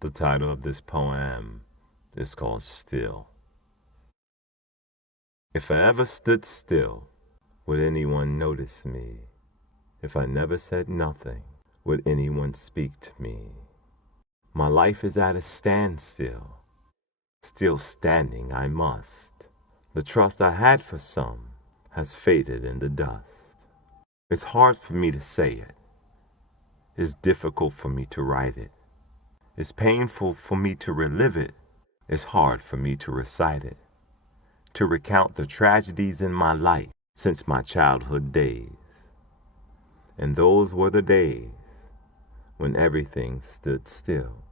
The title of this poem is called Still. If I ever stood still, would anyone notice me? If I never said nothing, would anyone speak to me? My life is at a standstill, still standing I must. The trust I had for some has faded in the dust. It's hard for me to say it. It's difficult for me to write it. It's painful for me to relive it. It's hard for me to recite it, to recount the tragedies in my life since my childhood days. And those were the days when everything stood still.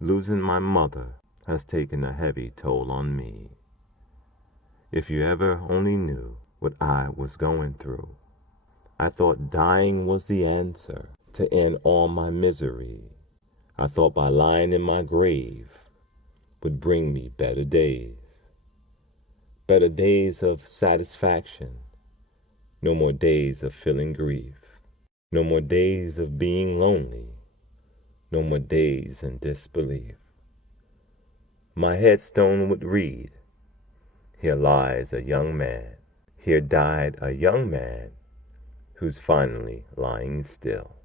Losing my mother has taken a heavy toll on me. If you ever only knew what I was going through. I thought dying was the answer to end all my misery. I thought by lying in my grave would bring me better days. Better days of satisfaction. No more days of feeling grief. No more days of being lonely. No more days in disbelief. My headstone would read, "Here lies a young man. Here died a young man who's finally lying still."